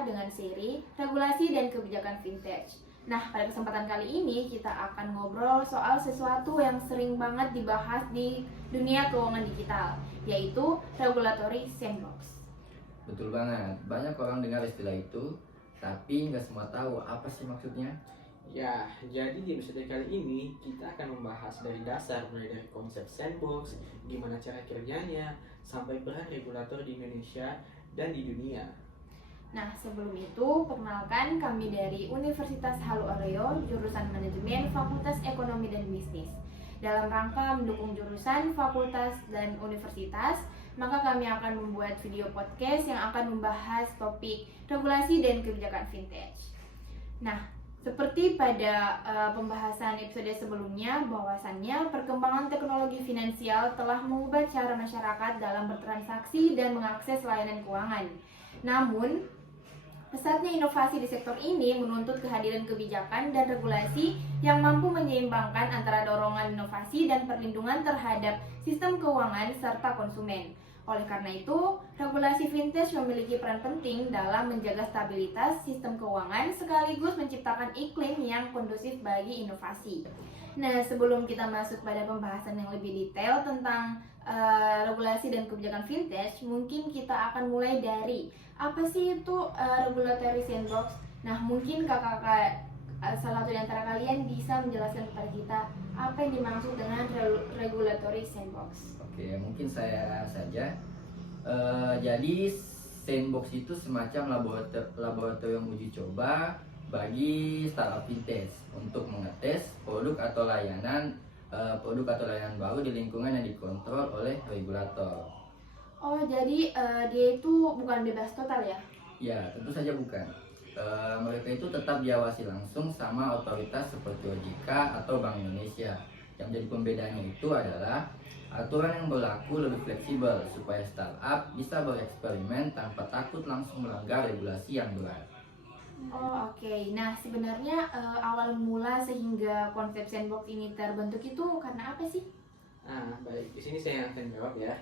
kita dengan seri regulasi dan kebijakan vintage. Nah, pada kesempatan kali ini kita akan ngobrol soal sesuatu yang sering banget dibahas di dunia keuangan digital, yaitu regulatory sandbox. Betul banget, banyak orang dengar istilah itu, tapi nggak semua tahu apa sih maksudnya. Ya, jadi di episode kali ini kita akan membahas dari dasar, mulai dari konsep sandbox, gimana cara kerjanya, sampai peran regulator di Indonesia dan di dunia. Nah, sebelum itu, perkenalkan kami dari Universitas Halu Oleo, jurusan Manajemen Fakultas Ekonomi dan Bisnis. Dalam rangka mendukung jurusan, fakultas, dan universitas, maka kami akan membuat video podcast yang akan membahas topik regulasi dan kebijakan vintage. Nah, seperti pada pembahasan episode sebelumnya, bahwasannya perkembangan teknologi finansial telah mengubah cara masyarakat dalam bertransaksi dan mengakses layanan keuangan. Namun, pesatnya inovasi di sektor ini menuntut kehadiran kebijakan dan regulasi yang mampu menyeimbangkan antara dorongan inovasi dan perlindungan terhadap sistem keuangan serta konsumen. Oleh karena itu, regulasi vintage memiliki peran penting dalam menjaga stabilitas sistem keuangan sekaligus menciptakan iklim yang kondusif bagi inovasi. Nah, sebelum kita masuk pada pembahasan yang lebih detail tentang regulasi dan kebijakan vintage, mungkin kita akan mulai dari apa sih itu regulatory sandbox. Nah, mungkin kakak-kakak salah satu di antara kalian bisa menjelaskan kepada kita apa yang dimaksud dengan regulatory sandbox. Oke, mungkin saya saja. Jadi sandbox itu semacam laboratorium uji coba bagi startup vintage untuk mengetes produk atau layanan baru di lingkungan yang dikontrol oleh regulator. Oh, jadi dia itu bukan bebas total ya? Ya, tentu saja bukan. Mereka itu tetap diawasi langsung sama otoritas seperti OJK atau Bank Indonesia. Yang jadi pembedanya itu adalah aturan yang berlaku lebih fleksibel supaya startup bisa bereksperimen tanpa takut langsung melanggar regulasi yang berat. Oh, oke. Nah, sebenarnya awal mula sehingga konsep sandbox ini terbentuk itu karena apa sih? Baik, di sini saya akan jawab ya.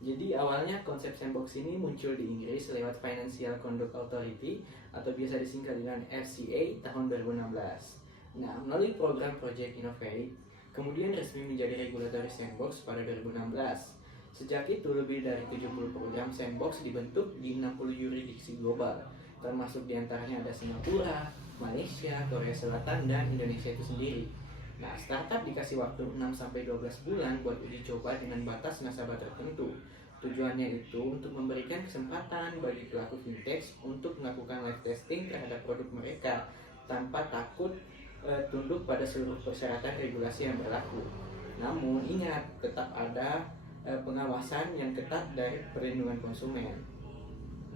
Jadi awalnya konsep sandbox ini muncul di Inggris lewat Financial Conduct Authority atau biasa disingkat dengan FCA tahun 2016. Nah, melalui program Project Innovate, kemudian resmi menjadi regulatory sandbox pada 2016. Sejak itu lebih dari 70 program sandbox dibentuk di 60 yurisdiksi global, termasuk diantaranya ada Singapura, Malaysia, Korea Selatan, dan Indonesia itu sendiri. Nah, startup dikasih waktu 6-12 bulan buat uji coba dengan batas nasabah tertentu. Tujuannya itu untuk memberikan kesempatan bagi pelaku vintage untuk melakukan live testing terhadap produk mereka tanpa takut tunduk pada seluruh persyaratan regulasi yang berlaku. Namun ingat, tetap ada pengawasan yang ketat dari perlindungan konsumen.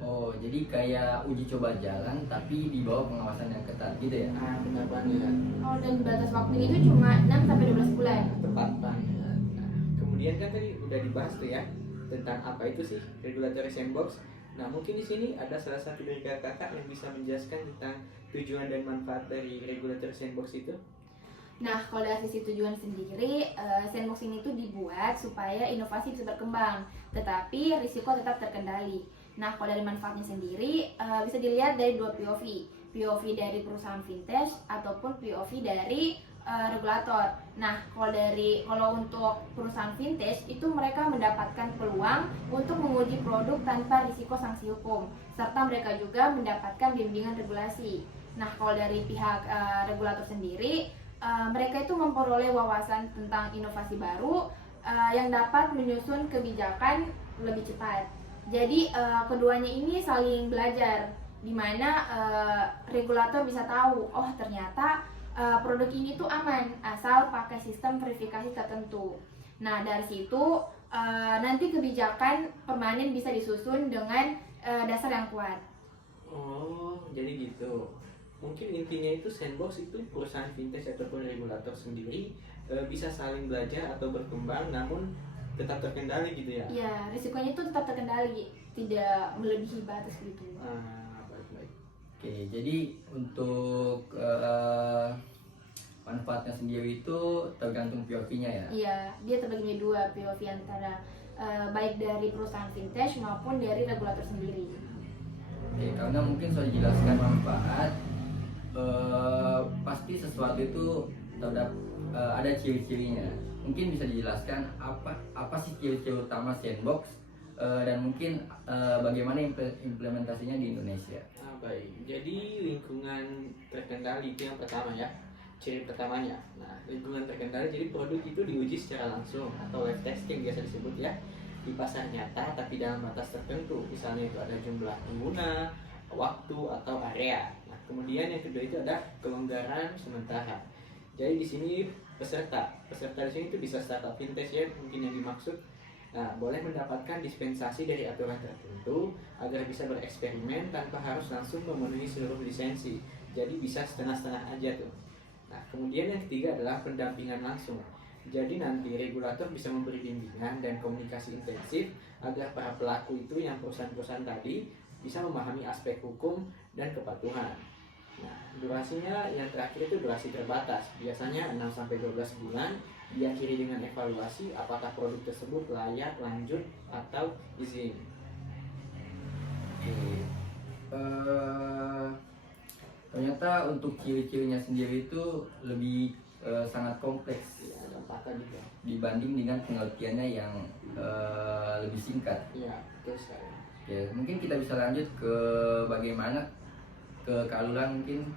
Oh, jadi kayak uji coba jalan tapi di bawah pengawasan yang ketat gitu ya? Benar banget. Oh, dan batas waktu itu cuma 6-12 bulan. Tepat banget. Nah, kemudian kan tadi udah dibahas tuh ya tentang apa itu sih regulatory sandbox. Nah, mungkin di sini ada salah satu dari kakak yang bisa menjelaskan tentang tujuan dan manfaat dari regulatory sandbox itu. Nah, kalau dari sisi tujuan sendiri, sandbox ini tuh dibuat supaya inovasi bisa berkembang, tetapi risiko tetap terkendali. Nah, kalau dari manfaatnya sendiri, bisa dilihat dari dua POV. POV dari perusahaan vintage ataupun POV dari regulator. Nah, kalau untuk perusahaan vintage itu mereka mendapatkan peluang untuk menguji produk tanpa risiko sanksi hukum, serta mereka juga mendapatkan bimbingan regulasi. Nah, kalau dari pihak regulator sendiri, mereka itu memperoleh wawasan tentang inovasi baru yang dapat menyusun kebijakan lebih cepat. Jadi keduanya ini saling belajar, di mana regulator bisa tahu, oh ternyata produk ini tuh aman asal pakai sistem verifikasi tertentu. Nah, dari situ nanti kebijakan permanen bisa disusun dengan dasar yang kuat. Oh, jadi gitu. Mungkin intinya itu sandbox itu perusahaan vintage ataupun regulator sendiri bisa saling belajar atau berkembang namun tetap terkendali gitu ya? Iya, risikonya itu tetap terkendali, tidak melebihi batas gitu. Baik. Oke, jadi untuk manfaatnya sendiri itu tergantung POV-nya ya? Iya, dia terbagi menjadi dua POV antara baik dari perusahaan vintage maupun dari regulator sendiri. Oke, karena mungkin sudah dijelaskan manfaat, pasti sesuatu itu ada ciri-cirinya. Mungkin bisa dijelaskan apa sih ciri-ciri utama sandbox, dan mungkin bagaimana implementasinya di Indonesia. Baik, jadi lingkungan terkendali itu yang pertama ya, ciri pertamanya. Nah, lingkungan terkendali jadi produk itu diuji secara langsung atau live testing biasa disebut ya, di pasar nyata tapi dalam batas tertentu, misalnya itu ada jumlah pengguna, waktu atau area. Nah, kemudian yang kedua itu ada kelonggaran sementara. Jadi di sini peserta di sini itu bisa startup fintech ya mungkin yang dimaksud. Nah, boleh mendapatkan dispensasi dari aturan tertentu agar bisa bereksperimen tanpa harus langsung memenuhi seluruh lisensi. Jadi bisa setengah-setengah aja tuh. Nah, kemudian yang ketiga adalah pendampingan langsung. Jadi nanti regulator bisa memberi bimbingan dan komunikasi intensif agar para pelaku itu yang perusahaan-perusahaan tadi bisa memahami aspek hukum dan kepatuhan. Nah, durasinya yang terakhir itu durasi terbatas, biasanya 6-12 bulan, diakhiri dengan evaluasi apakah produk tersebut layak lanjut atau izin. Ternyata untuk ciri-cirinya sendiri itu lebih sangat kompleks Ya, ada empatan juga. dibanding dengan pengertiannya yang lebih singkat. Ya, betul sekali. Oke, mungkin kita bisa lanjut ke bagaimana ke Kak Lula mungkin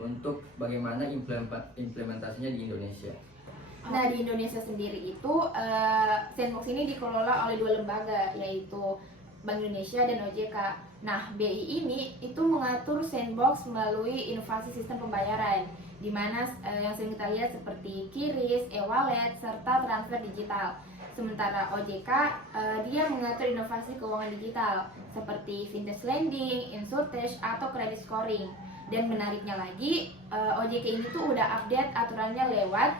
untuk bagaimana implementasinya di Indonesia. Nah, di Indonesia sendiri itu sandbox ini dikelola oleh dua lembaga, yaitu Bank Indonesia dan OJK. Nah, BI ini itu mengatur sandbox melalui inovasi sistem pembayaran, di mana yang sering kita lihat seperti QRIS, e-wallet, serta transfer digital. Sementara OJK dia mengatur inovasi keuangan digital seperti fintech lending, insurtech, atau credit scoring. Dan menariknya lagi, OJK ini tuh udah update aturannya lewat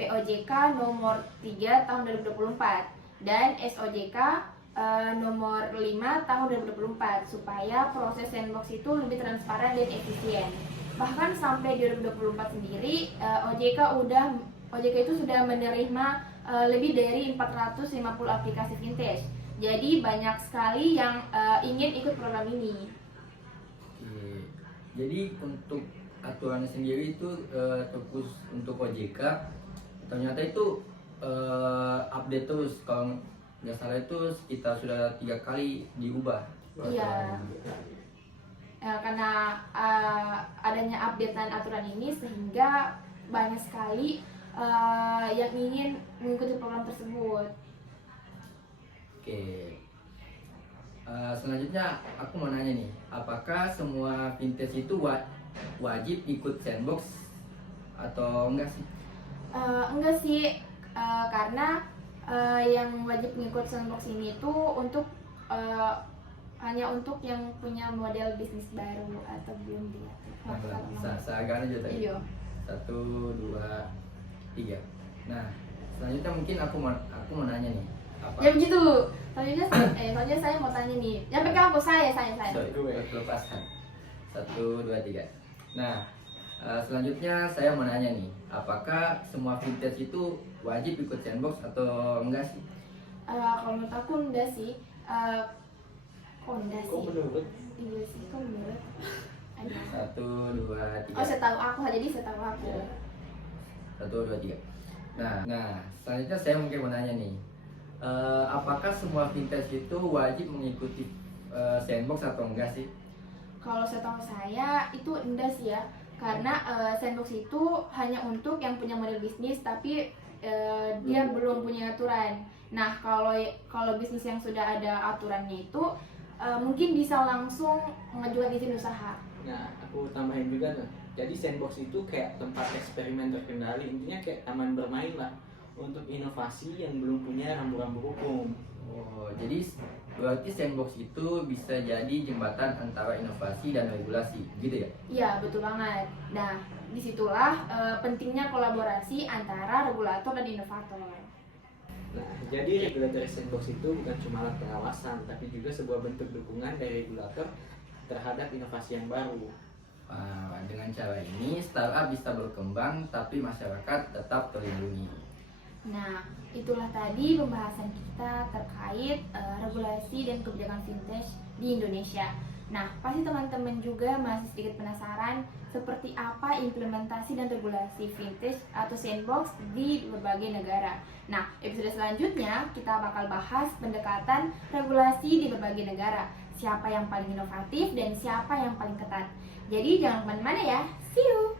POJK nomor 3 tahun 2024 dan SOJK nomor 5 tahun 2024 supaya proses sandbox itu lebih transparan dan efisien. Bahkan sampai 2024 sendiri OJK itu sudah menerima lebih dari 450 aplikasi fintech. Jadi banyak sekali yang ingin ikut program ini. Oke. Jadi untuk aturannya sendiri itu terkhusus untuk OJK ternyata itu update terus, kalau nggak salah itu sekitar sudah 3 kali diubah. Iya. Karena adanya updatean aturan ini sehingga banyak sekali yang ingin mengikuti program tersebut. Oke. Selanjutnya aku mau nanya nih, apakah semua fintech itu wajib ikut sandbox atau enggak sih? Enggak sih, karena yang wajib mengikut sandbox ini tuh untuk hanya untuk yang punya model bisnis baru atau belum diatur. Seagaknya juga tadi. Iya. 1, 2, 3. Nah, selanjutnya mungkin aku mau nanya nih, apa? Ya begitu. Selanjutnya saya mau tanya nih. Yang pegang aku saya. Sorry, lepaskan. 1, 2, 3. Nah, selanjutnya saya mau nanya nih, apakah semua fintech itu wajib ikut sandbox atau enggak sih? Kalau menurut aku enggak sih. Kok enggak sih? Kok menurut? Iya sih, kok menurut? 1, 2, 3. Oh, setahu aku, jadi setahu aku. Ya. 1, 2, 3. Nah, selanjutnya saya mungkin mau nanya nih, apakah semua fintech itu wajib mengikuti sandbox atau enggak sih? Kalau setahu saya itu enggak sih ya, karena sandbox itu hanya untuk yang punya model bisnis tapi dia belum punya aturan. Nah, kalau bisnis yang sudah ada aturannya itu mungkin bisa langsung mengajukan izin usaha. Nah, aku tambahin juga tuh. Jadi sandbox itu kayak tempat eksperimen terkendali, intinya kayak taman bermain lah untuk inovasi yang belum punya rambu-rambu hukum. Oh, jadi berarti sandbox itu bisa jadi jembatan antara inovasi dan regulasi, gitu ya? Iya, betul banget. Nah, disitulah pentingnya kolaborasi antara regulator dan inovator. Nah, jadi regulatory sandbox itu bukan cuma alat pengawasan, tapi juga sebuah bentuk dukungan dari regulator terhadap inovasi yang baru. Dengan cara ini startup bisa berkembang tapi masyarakat tetap terlindungi. Nah, itulah tadi pembahasan kita terkait regulasi dan kebijakan fintech di Indonesia. Nah, pasti teman-teman juga masih sedikit penasaran seperti apa implementasi dan regulasi fintech atau sandbox di berbagai negara. Nah, episode selanjutnya kita bakal bahas pendekatan regulasi di berbagai negara. Siapa yang paling inovatif dan siapa yang paling ketat. Jadi jangan kemana-mana ya. See you!